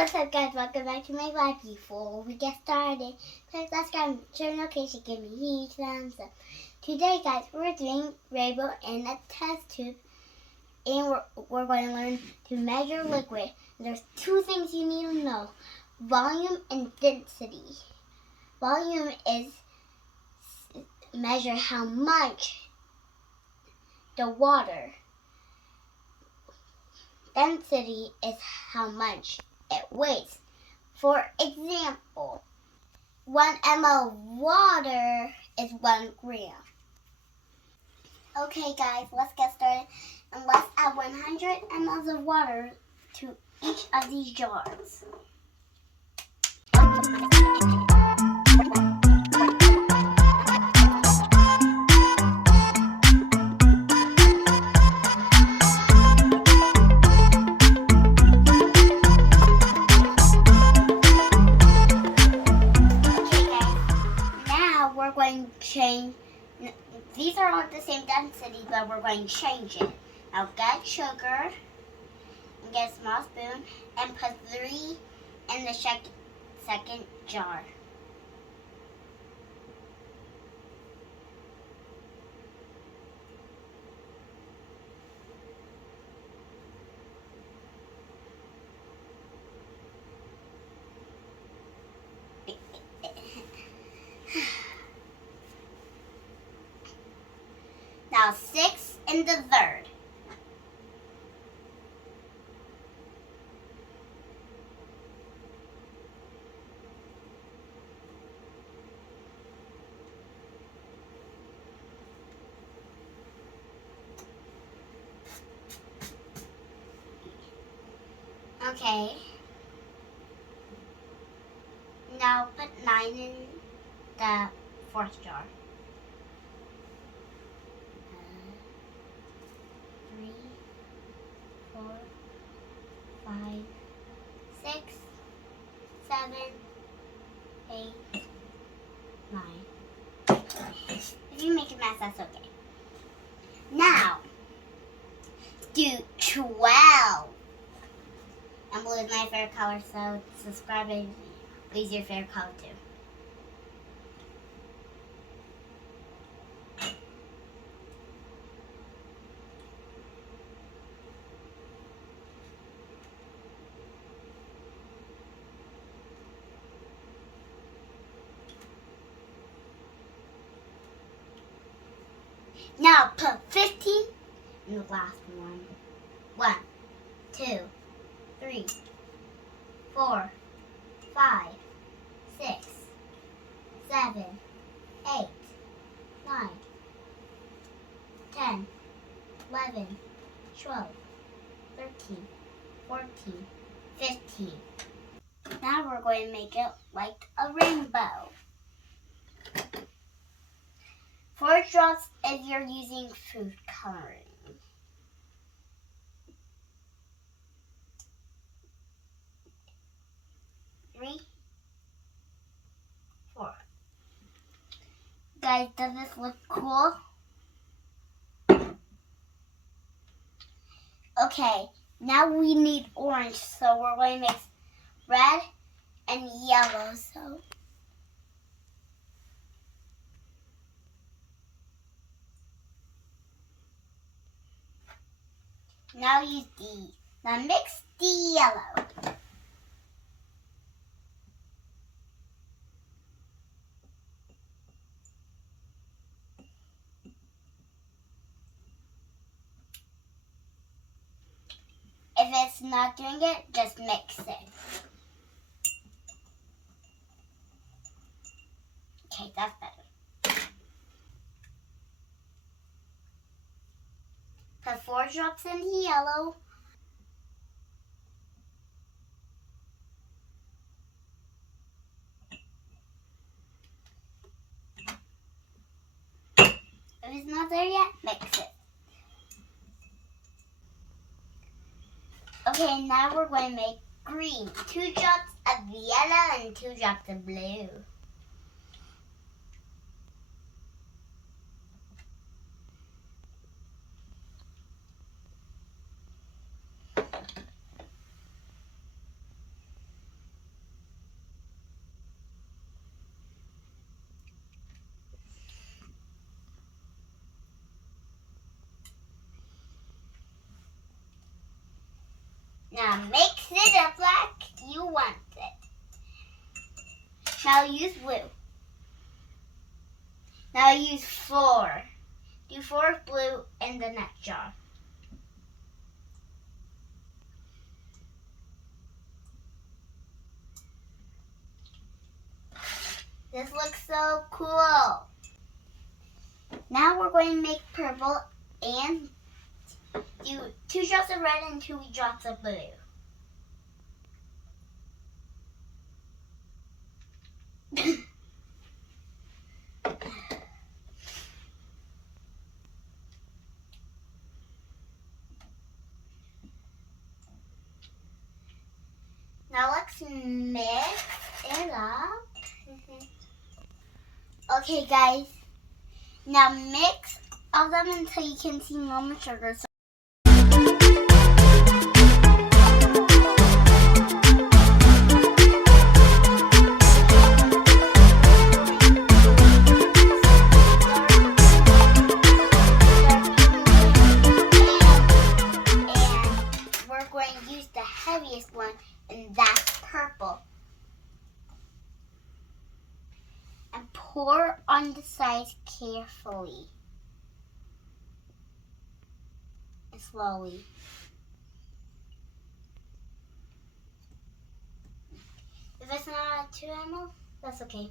What's up, guys? Welcome back to my vlog. Before we get started, click that subscribe, turn notification, give me a huge thumbs up. Today, guys, we're doing rainbow in a test tube, and we're going to learn to measure liquid. There's two things you need to know: volume and density. Volume is measure how much the water. Density is how much it weighs. For example, 1 ml of water is 1 gram. Okay guys, let's get started, and let's add 100 ml of water to each of these jars. We're going to change. These are all the same density, but we're going to change it. Now get sugar, and get a small spoon, and put 3 in the second jar. Now 6 in the third. Okay. Now put 9 in the fourth jar. 3, 4, 5, 6, 7, 8, 9. If you make a mess, that's okay. Now, do 12. And blue is my favorite color, so subscribe and use your favorite color too. Now put 15 in the last one. 1, 2, 3, 4, 5, 6, 7, 8, 9, 10, 11, 12, 13, 14, 15. Now we're going to make it like a rainbow. 4 drops if you're using food coloring. 3, 4. Guys, does this look cool? Okay, now we need orange, so we're going to mix red and yellow. So now use D. Now mix the yellow. If it's not doing it, just mix it. Okay, that's better. Put 4 drops in the yellow. If it's not there yet, mix it. Okay, now we're going to make green. 2 drops of yellow and 2 drops of blue. Now mix it up like you want it. Now use blue. Now use 4. Do 4 of blue in the next jar. This looks so cool. Now we're going to make purple and do 2 drops of red and 2 drops of blue. Now let's mix it up. Okay guys, now mix all of them until you can see normal sugar. Use the heaviest one, and that's purple. And pour on the sides carefully and slowly. If it's not too ammo, that's okay.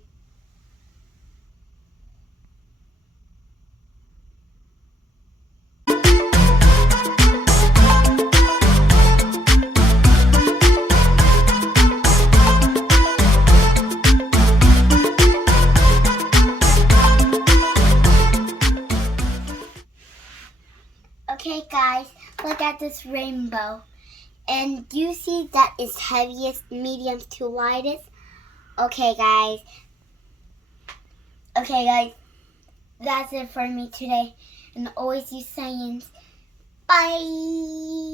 Okay guys, look at this rainbow. And you see that is heaviest, medium to lightest? Okay guys, that's it for me today. And always use science. Bye!